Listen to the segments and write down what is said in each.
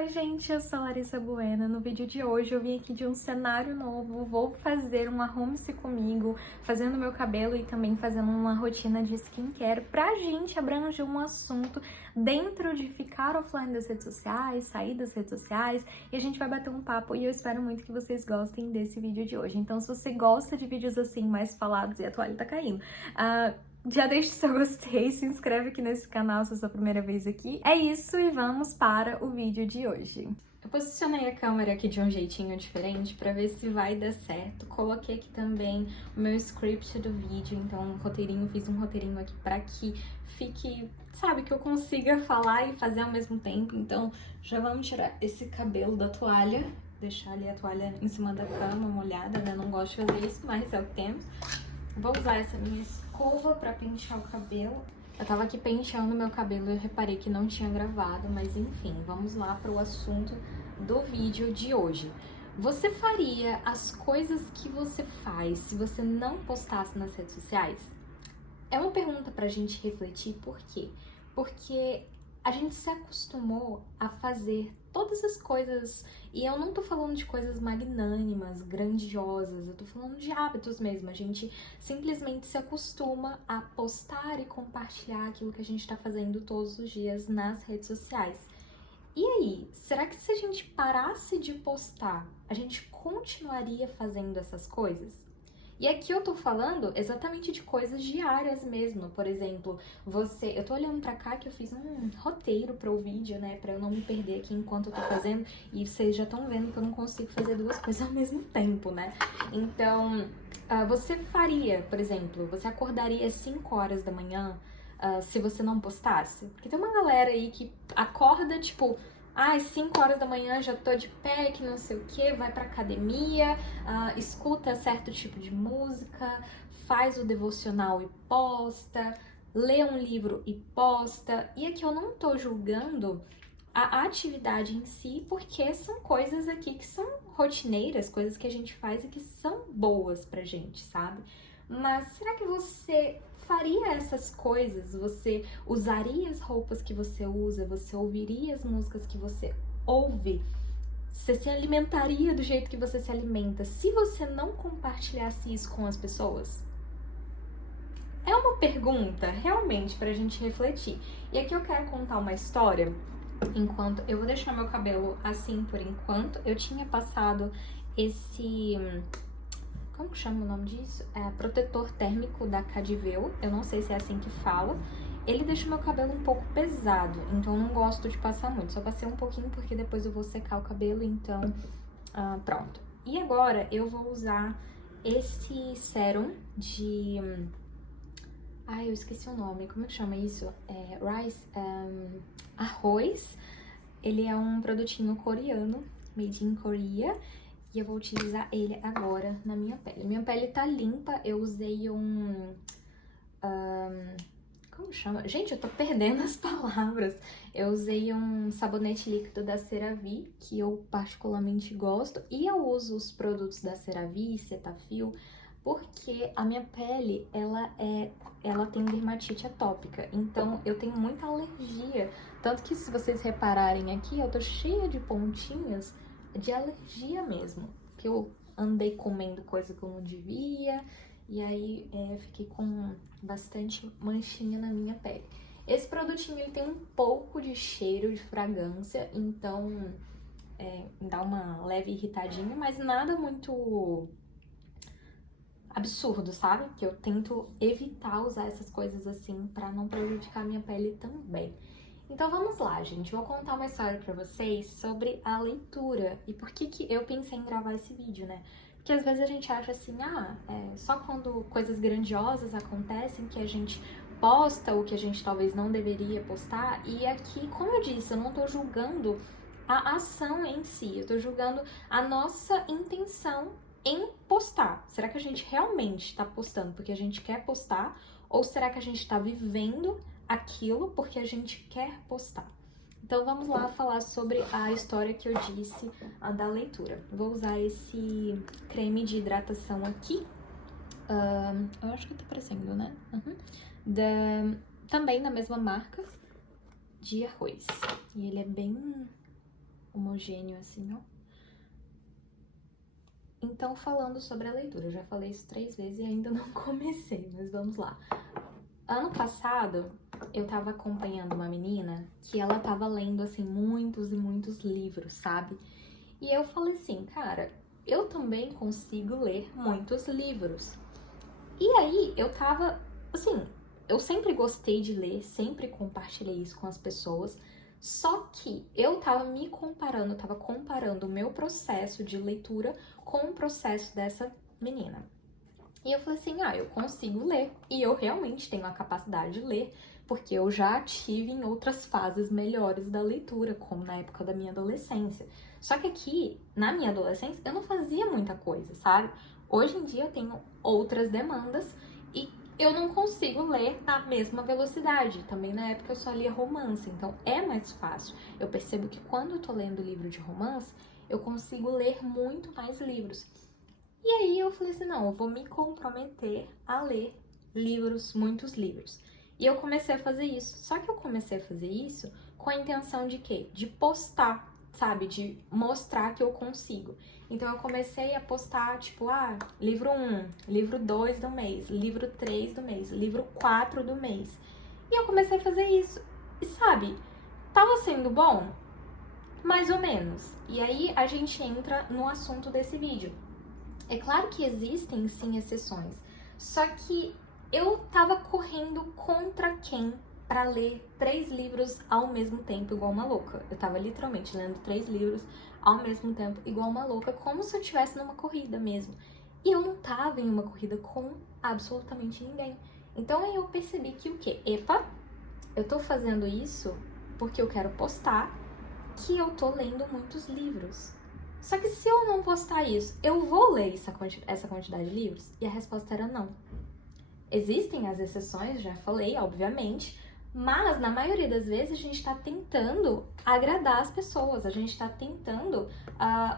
Oi, gente, eu sou a Larissa Bueno. No vídeo de hoje eu vim aqui de um cenário novo, vou fazer um arrume-se comigo, fazendo meu cabelo e também fazendo uma rotina de skincare pra gente abranger um assunto dentro de ficar offline das redes sociais, sair das redes sociais, e a gente vai bater um papo e eu espero muito que vocês gostem desse vídeo de hoje. Então, se você gosta de vídeos assim mais falados e a toalha tá caindo, já deixa o seu gostei, se inscreve aqui nesse canal se é a sua primeira vez aqui. É isso e vamos para o vídeo de hoje. Eu posicionei a câmera aqui de um jeitinho diferente pra ver se vai dar certo. Coloquei aqui também o meu script do vídeo, então fiz um roteirinho aqui pra que fique, sabe, que eu consiga falar e fazer ao mesmo tempo. Então já vamos tirar esse cabelo da toalha, deixar ali a toalha em cima da cama molhada, né? Não gosto de fazer isso, mas é o que temos. Vou usar essa minha escova pra pentear o cabelo. Eu tava aqui penteando meu cabelo e eu reparei que não tinha gravado, mas enfim, vamos lá pro assunto do vídeo de hoje. Você faria as coisas que você faz se você não postasse nas redes sociais? É uma pergunta pra gente refletir, por quê? Porque a gente se acostumou a fazer todas as coisas, e eu não tô falando de coisas magnânimas, grandiosas, eu tô falando de hábitos mesmo. A gente simplesmente se acostuma a postar e compartilhar aquilo que a gente tá fazendo todos os dias nas redes sociais. E aí, será que se a gente parasse de postar, a gente continuaria fazendo essas coisas? E aqui eu tô falando exatamente de coisas diárias mesmo. Por exemplo, eu tô olhando pra cá que eu fiz um roteiro pro vídeo, né? Pra eu não me perder aqui enquanto eu tô fazendo. E vocês já estão vendo que eu não consigo fazer duas coisas ao mesmo tempo, né? Então, você faria, por exemplo, você acordaria às 5 horas da manhã se você não postasse? Porque tem uma galera aí que acorda, tipo, às 5 horas da manhã já tô de pé, que não sei o que, vai pra academia, escuta certo tipo de música, faz o devocional e posta, lê um livro e posta. E aqui eu não tô julgando a atividade em si, porque são coisas aqui que são rotineiras, coisas que a gente faz e que são boas pra gente, sabe? Mas será que você faria essas coisas? Você usaria as roupas que você usa? Você ouviria as músicas que você ouve? Você se alimentaria do jeito que você se alimenta se você não compartilhasse isso com as pessoas? É uma pergunta realmente pra gente refletir. E aqui eu quero contar uma história. Eu vou deixar meu cabelo assim por enquanto. Eu tinha passado esse... Como que chama o nome disso? Protetor térmico da Cadiveu. Eu não sei se é assim que fala. Ele deixa o meu cabelo um pouco pesado, então eu não gosto de passar muito. Só passei um pouquinho porque depois eu vou secar o cabelo, então pronto. E agora eu vou usar esse sérum de... eu esqueci o nome. Como é que chama isso? Arroz. Ele é um produtinho coreano, made in Korea. E eu vou utilizar ele agora na minha pele. Minha pele tá limpa, eu usei como chama? Gente, eu tô perdendo as palavras. Eu usei um sabonete líquido da CeraVe, que eu particularmente gosto. E eu uso os produtos da CeraVe, Cetaphil, porque a minha pele, ela tem dermatite atópica. Então, eu tenho muita alergia. Tanto que se vocês repararem aqui, eu tô cheia de pontinhas de alergia mesmo, que eu andei comendo coisa que eu não devia, e aí fiquei com bastante manchinha na minha pele. Esse produtinho, ele tem um pouco de cheiro de fragrância, então dá uma leve irritadinha, mas nada muito absurdo, sabe? Que eu tento evitar usar essas coisas assim pra não prejudicar a minha pele também. Então vamos lá, gente. Vou contar uma história pra vocês sobre a leitura e por que eu pensei em gravar esse vídeo, né? Porque às vezes a gente acha assim, só quando coisas grandiosas acontecem que a gente posta o que a gente talvez não deveria postar. E aqui, como eu disse, eu não tô julgando a ação em si, eu tô julgando a nossa intenção em postar. Será que a gente realmente tá postando porque a gente quer postar? Ou será que a gente tá vivendo aquilo porque a gente quer postar? Então vamos lá falar sobre a história que eu disse da leitura. Vou usar esse creme de hidratação aqui. Eu acho que tá aparecendo, né? Também da mesma marca, de arroz. E ele é bem homogêneo assim, ó. Então, falando sobre a leitura, eu já falei isso 3 vezes e ainda não comecei, mas vamos lá. Ano passado, eu tava acompanhando uma menina que ela tava lendo, assim, muitos e muitos livros, sabe? E eu falei assim, cara, eu também consigo ler muitos livros. E aí, eu tava, assim, eu sempre gostei de ler, sempre compartilhei isso com as pessoas, só que eu tava me comparando, eu tava comparando o meu processo de leitura com o processo dessa menina. E eu falei assim, eu consigo ler. E eu realmente tenho a capacidade de ler, porque eu já tive em outras fases melhores da leitura, como na época da minha adolescência. Só que aqui, na minha adolescência, eu não fazia muita coisa, sabe? Hoje em dia eu tenho outras demandas e eu não consigo ler na mesma velocidade. Também na época eu só lia romance, então é mais fácil. Eu percebo que quando eu tô lendo livro de romance, eu consigo ler muito mais livros. E aí eu falei assim, não, eu vou me comprometer a ler livros, muitos livros. E eu comecei a fazer isso. Só que eu comecei a fazer isso com a intenção de quê? De postar, sabe? De mostrar que eu consigo. Então eu comecei a postar, tipo, livro 1, livro 2 do mês, livro 3 do mês, livro 4 do mês. E eu comecei a fazer isso. E sabe, tava sendo bom? Mais ou menos. E aí a gente entra no assunto desse vídeo. É claro que existem sim exceções, só que eu tava correndo contra quem para ler 3 livros ao mesmo tempo igual uma louca. Eu tava literalmente lendo 3 livros ao mesmo tempo igual uma louca, como se eu estivesse numa corrida mesmo. E eu não tava em uma corrida com absolutamente ninguém. Então aí eu percebi que o quê? Epa, eu tô fazendo isso porque eu quero postar que eu tô lendo muitos livros. Só que se eu não postar isso, eu vou ler essa quantidade de livros? E a resposta era não. Existem as exceções, já falei, obviamente, mas na maioria das vezes a gente está tentando agradar as pessoas, a gente está tentando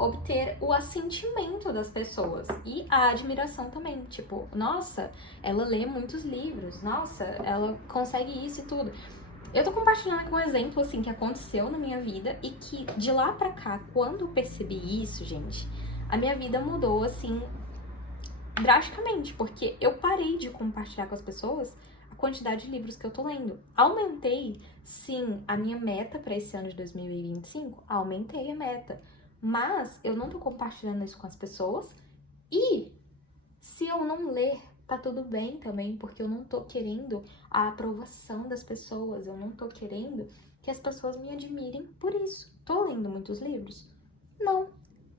obter o assentimento das pessoas e a admiração também. Tipo, nossa, ela lê muitos livros, nossa, ela consegue isso e tudo. Eu tô compartilhando aqui um exemplo, assim, que aconteceu na minha vida e que de lá pra cá, quando eu percebi isso, gente, a minha vida mudou, assim, drasticamente, porque eu parei de compartilhar com as pessoas a quantidade de livros que eu tô lendo. Aumentei, sim, a minha meta pra esse ano de 2025, aumentei a meta, mas eu não tô compartilhando isso com as pessoas e se eu não ler, tá tudo bem também, porque eu não tô querendo a aprovação das pessoas, eu não tô querendo que as pessoas me admirem por isso. Tô lendo muitos livros? Não.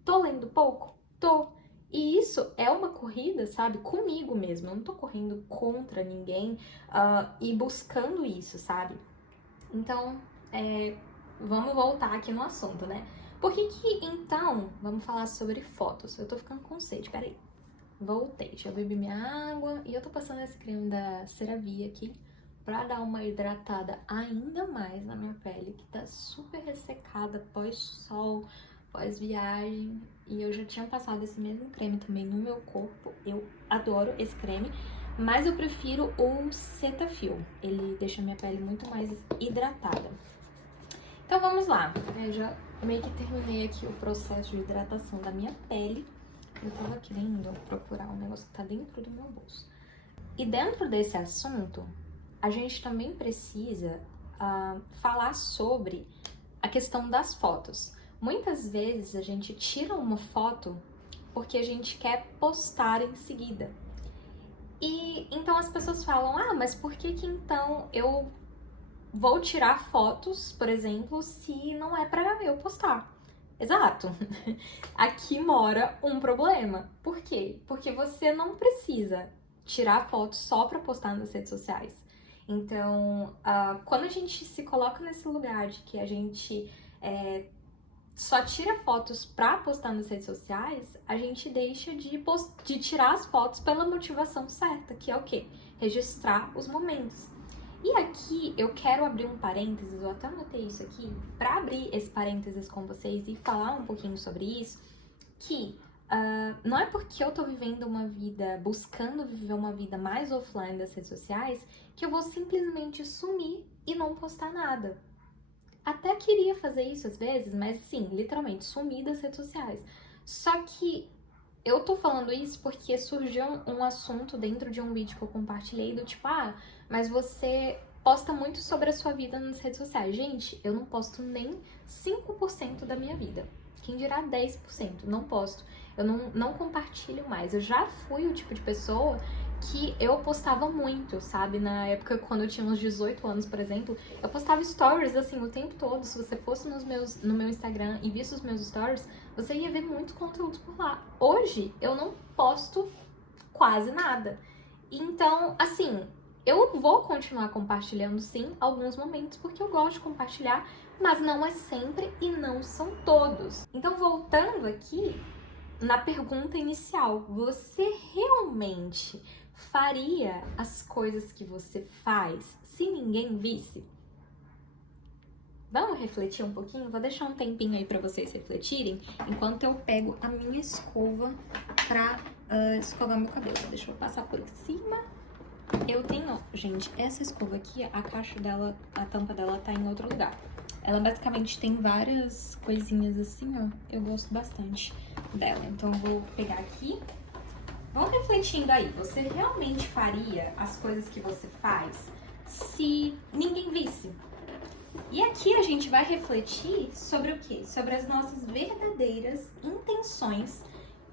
Tô lendo pouco? Tô. E isso é uma corrida, sabe, comigo mesmo. Eu não tô correndo contra ninguém e buscando isso, sabe? Então, vamos voltar aqui no assunto, né? Por que então, vamos falar sobre fotos. Eu tô ficando com sede, peraí. Voltei, já bebi minha água e eu tô passando esse creme da CeraVe aqui pra dar uma hidratada ainda mais na minha pele, que tá super ressecada pós-sol, pós-viagem. E eu já tinha passado esse mesmo creme também no meu corpo, eu adoro esse creme, mas eu prefiro o Cetaphil, ele deixa minha pele muito mais hidratada. Então vamos lá, eu já meio que terminei aqui o processo de hidratação da minha pele. Eu tava querendo procurar um negócio que tá dentro do meu bolso. E dentro desse assunto, a gente também precisa falar sobre a questão das fotos. Muitas vezes a gente tira uma foto porque a gente quer postar em seguida. E então as pessoas falam, mas por que então eu vou tirar fotos, por exemplo, se não é pra eu postar? Exato. Aqui mora um problema. Por quê? Porque você não precisa tirar foto só para postar nas redes sociais. Então, quando a gente se coloca nesse lugar de que a gente só tira fotos para postar nas redes sociais, a gente deixa de tirar as fotos pela motivação certa, que é o quê? Registrar os momentos. E aqui eu quero abrir um parênteses, eu até anotei isso aqui, para abrir esse parênteses com vocês e falar um pouquinho sobre isso, que não é porque eu tô vivendo uma vida, buscando viver uma vida mais offline das redes sociais, que eu vou simplesmente sumir e não postar nada. até queria fazer isso às vezes, mas sim, literalmente, sumi das redes sociais. Só que eu tô falando isso porque surgiu um assunto dentro de um vídeo que eu compartilhei do tipo, mas você posta muito sobre a sua vida nas redes sociais. Gente, eu não posto nem 5% da minha vida. Quem dirá 10%? Não posto. Eu não compartilho mais. Eu já fui o tipo de pessoa que eu postava muito, sabe? Na época, quando eu tinha uns 18 anos, por exemplo, eu postava stories, assim, o tempo todo. Se você fosse no meu Instagram e visse os meus stories, você ia ver muitos conteúdos por lá. Hoje, eu não posto quase nada. Então, assim, eu vou continuar compartilhando, sim, alguns momentos, porque eu gosto de compartilhar, mas não é sempre e não são todos. Então, voltando aqui na pergunta inicial, você realmente faria as coisas que você faz se ninguém visse? Vamos refletir um pouquinho? Vou deixar um tempinho aí pra vocês refletirem, enquanto eu pego a minha escova pra escovar meu cabelo. Deixa eu passar por cima. Eu tenho, gente, essa escova aqui, a caixa dela, a tampa dela tá em outro lugar. Ela basicamente tem várias coisinhas assim, ó. Eu gosto bastante dela. Então eu vou pegar aqui. Vamos refletindo aí. Você realmente faria as coisas que você faz se ninguém visse? E aqui a gente vai refletir sobre o quê? Sobre as nossas verdadeiras intenções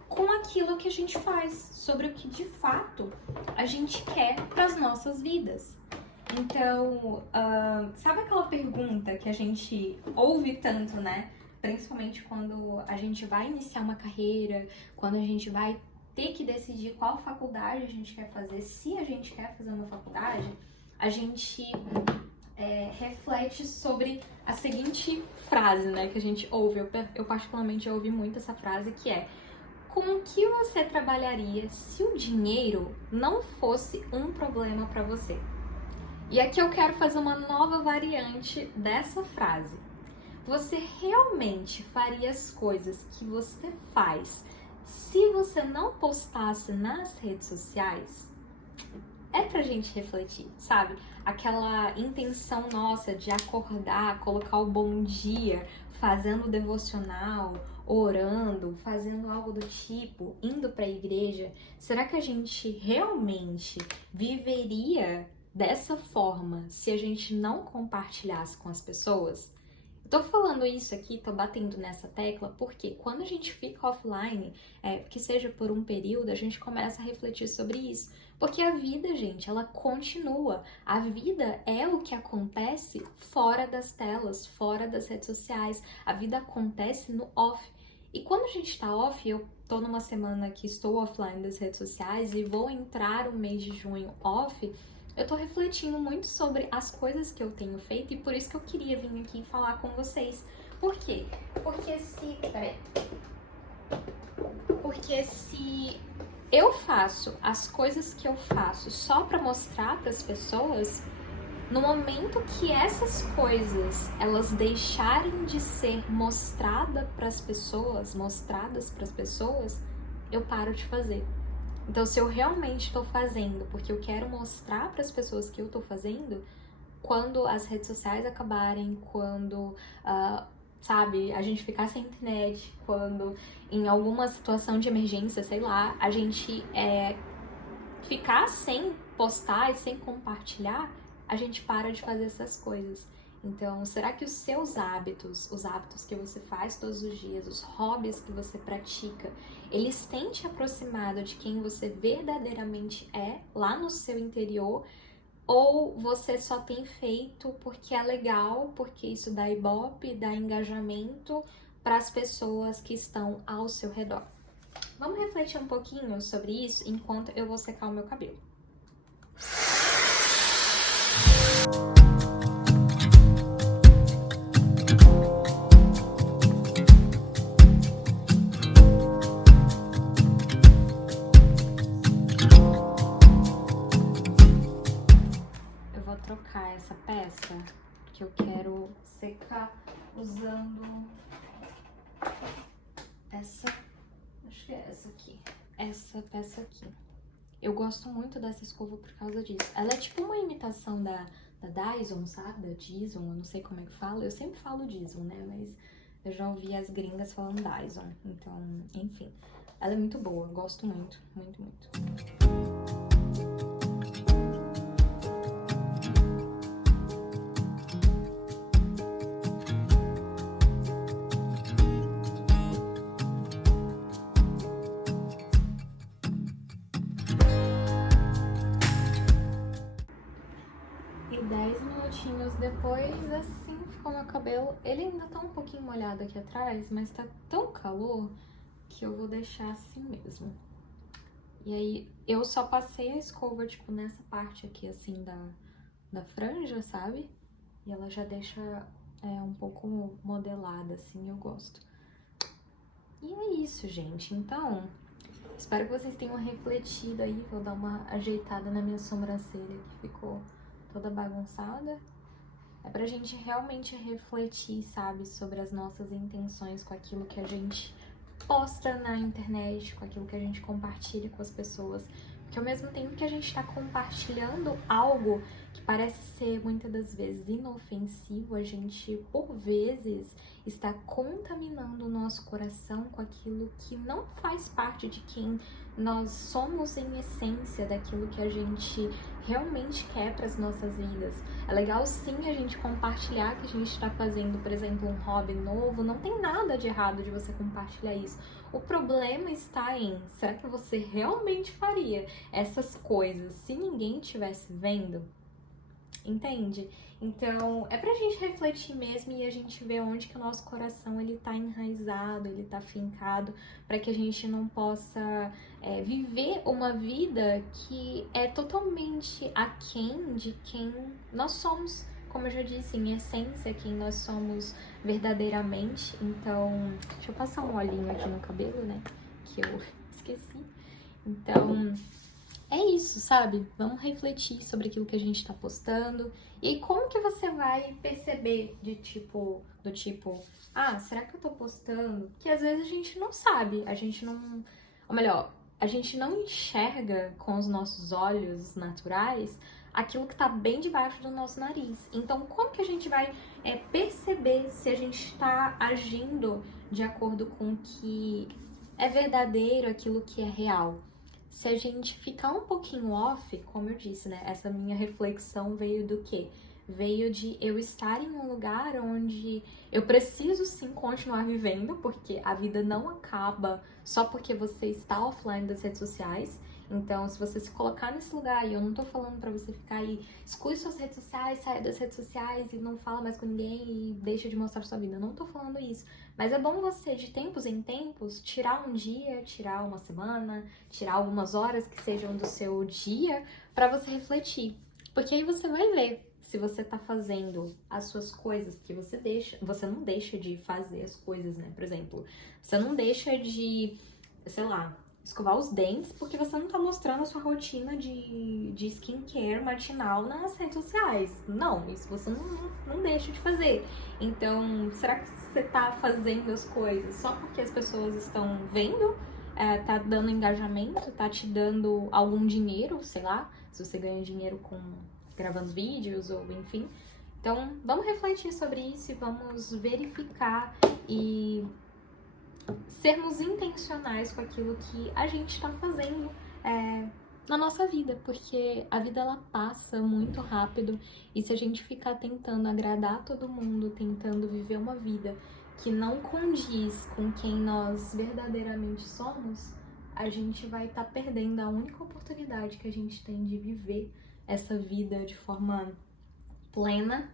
com aquilo que a gente faz, sobre o que de fato a gente quer para as nossas vidas. Então, sabe aquela pergunta que a gente ouve tanto, né? Principalmente quando a gente vai iniciar uma carreira, quando a gente vai ter que decidir qual faculdade a gente quer fazer, se a gente quer fazer uma faculdade, a gente reflete sobre a seguinte frase, né? Que a gente ouve, eu particularmente ouvi muito essa frase, que é: com o que você trabalharia se o dinheiro não fosse um problema para você? E aqui eu quero fazer uma nova variante dessa frase. Você realmente faria as coisas que você faz se você não postasse nas redes sociais? É pra gente refletir, sabe? Aquela intenção nossa de acordar, colocar o bom dia, fazendo devocional, orando, fazendo algo do tipo, indo pra igreja. Será que a gente realmente viveria dessa forma se a gente não compartilhasse com as pessoas? Tô falando isso aqui, tô batendo nessa tecla, porque quando a gente fica offline, que seja por um período, a gente começa a refletir sobre isso. Porque a vida, gente, ela continua. A vida é o que acontece fora das telas, fora das redes sociais. A vida acontece no off. E quando a gente tá off, eu tô numa semana que estou offline das redes sociais e vou entrar o mês de junho off, eu tô refletindo muito sobre as coisas que eu tenho feito e por isso que eu queria vir aqui falar com vocês. Por quê? Porque se eu faço as coisas que eu faço só pra mostrar pras pessoas, no momento que essas coisas elas deixarem de ser mostradas pras pessoas, eu paro de fazer. Então, se eu realmente estou fazendo porque eu quero mostrar para as pessoas que eu estou fazendo, quando as redes sociais acabarem, quando, sabe, a gente ficar sem internet, quando em alguma situação de emergência, sei lá, a gente ficar sem postar e sem compartilhar, a gente para de fazer essas coisas. Então, será que os seus hábitos, os hábitos que você faz todos os dias, os hobbies que você pratica, eles têm te aproximado de quem você verdadeiramente é lá no seu interior? Ou você só tem feito porque é legal, porque isso dá ibope, dá engajamento para as pessoas que estão ao seu redor? Vamos refletir um pouquinho sobre isso enquanto eu vou secar o meu cabelo. Trocar essa peça, que eu quero secar usando essa, acho que é essa aqui, essa peça aqui. eu gosto muito dessa escova por causa disso. Ela é tipo uma imitação da Dyson, sabe? Da Dyson, eu não sei como é que fala. Eu sempre falo Dyson, né? Mas eu já ouvi as gringas falando Dyson. Então, enfim. Ela é muito boa, eu gosto muito, muito, muito. E 10 minutinhos depois, assim ficou meu cabelo. Ele ainda tá um pouquinho molhado aqui atrás, mas tá tão calor que eu vou deixar assim mesmo. E aí, eu só passei a escova, tipo, nessa parte aqui, assim, da franja, sabe? E ela já deixa um pouco modelada, assim, eu gosto. E é isso, gente. Então, espero que vocês tenham refletido aí. Vou dar uma ajeitada na minha sobrancelha, que ficou toda bagunçada. É pra gente realmente refletir, sabe, sobre as nossas intenções com aquilo que a gente posta na internet, com aquilo que a gente compartilha com as pessoas. Porque ao mesmo tempo que a gente tá compartilhando algo que parece ser muitas das vezes inofensivo, a gente, por vezes, está contaminando o nosso coração com aquilo que não faz parte de quem nós somos em essência, daquilo que a gente realmente quer para as nossas vidas. É legal sim a gente compartilhar que a gente está fazendo, por exemplo, um hobby novo. Não tem nada de errado de você compartilhar isso. O problema está em, será que você realmente faria essas coisas se ninguém estivesse vendo? Entende? Então, é pra gente refletir mesmo e a gente ver onde que o nosso coração ele tá enraizado, ele tá fincado, para que a gente não possa viver uma vida que é totalmente aquém de quem nós somos, como eu já disse, em essência, quem nós somos verdadeiramente. Então, deixa eu passar um olhinho aqui no cabelo, né, que eu esqueci. Então, é isso, sabe? Vamos refletir sobre aquilo que a gente tá postando. E aí, como que você vai perceber do tipo, ah, será que eu tô postando? Que às vezes a gente não sabe, a gente não... Ou melhor, a gente não enxerga com os nossos olhos naturais aquilo que tá bem debaixo do nosso nariz. Então, como que a gente vai perceber se a gente tá agindo de acordo com o que é verdadeiro, aquilo que é real? Se a gente ficar um pouquinho off, como eu disse, né? Essa minha reflexão veio do quê? Veio de eu estar em um lugar onde eu preciso sim continuar vivendo, porque a vida não acaba só porque você está offline das redes sociais. Então, se você se colocar nesse lugar, e eu não tô falando pra você ficar aí, exclui suas redes sociais, sai das redes sociais e não fala mais com ninguém e deixa de mostrar sua vida. Eu não tô falando isso. Mas é bom você, de tempos em tempos, tirar um dia, tirar uma semana, tirar algumas horas que sejam do seu dia pra você refletir. Porque aí você vai ver se você tá fazendo as suas coisas, porque você não deixa de fazer as coisas, né? Por exemplo, você não deixa de, sei lá, escovar os dentes porque você não tá mostrando a sua rotina de skincare matinal nas redes sociais. Não, isso você não deixa de fazer. Então, será que você tá fazendo as coisas só porque as pessoas estão vendo? Tá dando engajamento? Tá te dando algum dinheiro, sei lá, se você ganha dinheiro com gravando vídeos ou enfim. Então, vamos refletir sobre isso e vamos verificar e sermos intencionais com aquilo que a gente está fazendo na nossa vida, porque a vida ela passa muito rápido e se a gente ficar tentando agradar todo mundo, tentando viver uma vida que não condiz com quem nós verdadeiramente somos, a gente vai estar perdendo a única oportunidade que a gente tem de viver essa vida de forma plena,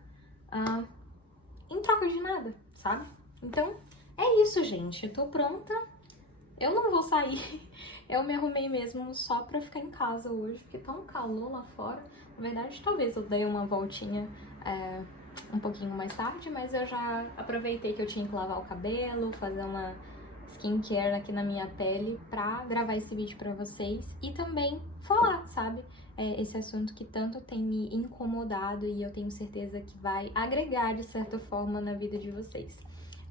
em troca de nada, sabe? Então, é isso, gente. Eu tô pronta. Eu não vou sair. Eu me arrumei mesmo só pra ficar em casa hoje, porque tá um calor lá fora. Na verdade, talvez eu dei uma voltinha um pouquinho mais tarde, mas eu já aproveitei que eu tinha que lavar o cabelo, fazer uma skincare aqui na minha pele pra gravar esse vídeo pra vocês e também falar, sabe? Esse assunto que tanto tem me incomodado e eu tenho certeza que vai agregar de certa forma na vida de vocês.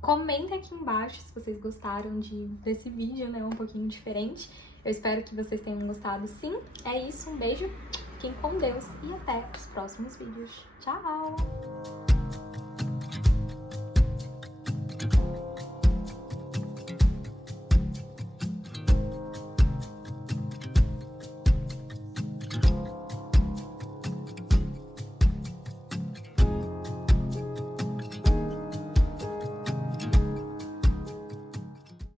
Comentem aqui embaixo se vocês gostaram desse vídeo, né? Um pouquinho diferente. Eu espero que vocês tenham gostado sim. É isso, um beijo, fiquem com Deus e até os próximos vídeos. Tchau!